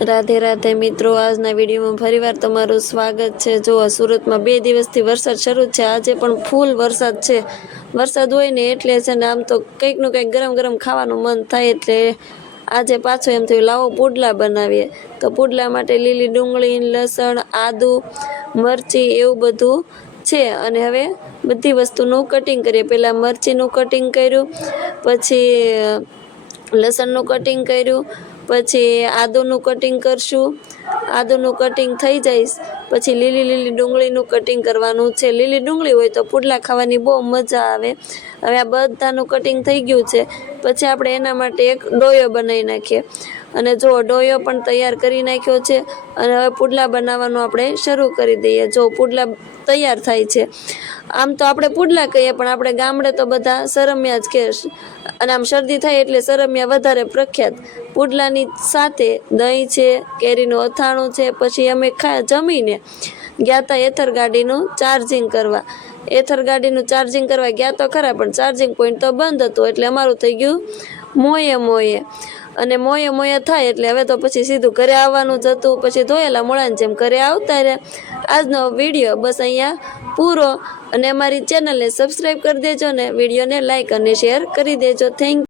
રાધે રાધે મિત્રો, આજના વિડીયોમાં ફરીવાર તમારું સ્વાગત છે। જો સુરતમાં 2 દિવસથી વરસાદ શરૂ છે। આજે પણ ફૂલ વરસાદ છે। વરસાદ હોય ને એટલે છે ને આમ તો કંઈકનું કંઈક ગરમ ગરમ ખાવાનું મન થાય, એટલે આજે પાછું એમ થયું લાવો પુડલા બનાવીએ। તો પુડલા માટે લીલી ડુંગળી, લસણ, આદુ, મરચી એવું બધું છે। અને હવે બધી વસ્તુનું કટિંગ કરીએ। પહેલાં મરચીનું કટિંગ કર્યું, પછી લસણનું કટિંગ કર્યું, પછી આદુનું કટિંગ કરશું। આદુનું કટિંગ થઈ જાય પછી લીલી ડુંગળીનું કટિંગ કરવાનું છે। લીલી ડુંગળી હોય તો પુડલા ખાવાની બહુ મજા આવે। હવે આ બધાનું કટિંગ થઈ ગયું છે, પછી આપણે એના માટે એક ડોયો બનાવી નાખીએ। અને જો ડોયો પણ તૈયાર કરી નાખ્યો છે, અને હવે પુડલા બનાવવાનું આપણે શરૂ કરી દઈએ। જો પુડલા તૈયાર થાય છે, આમ તો આપણે પુડલા કહીએ, પણ આપણે ગામડે તો બધા સરમિયા જ કહે, અને આમ શરદી થાય એટલે સરમિયા વધારે પ્રખ્યાત। પુડલાની સાથે દહીં છે, કેરીનું અથાણું છે। પછી અમે જમીને ગયા હતા એથર ગાડીનું ચાર્જિંગ કરવા। એથર ગાડીનું ચાર્જિંગ કરવા ગયા તો ખરા, પણ ચાર્જિંગ પોઈન્ટ તો બંધ હતું, એટલે અમારું થઈ ગયું મોયે। અને મોયે થાય એટલે હવે તો પછી સીધું ઘરે આવવાનું જ હતું। પછી ધોયેલા મોળાની જેમ ઘરે આવતા રહ્યા। આજનો વિડીયો બસ અહીંયા પૂરો, અને અમારી ચેનલને સબસ્ક્રાઈબ કરી દેજો ને વિડીયોને લાઈક અને શેર કરી દેજો। થેન્ક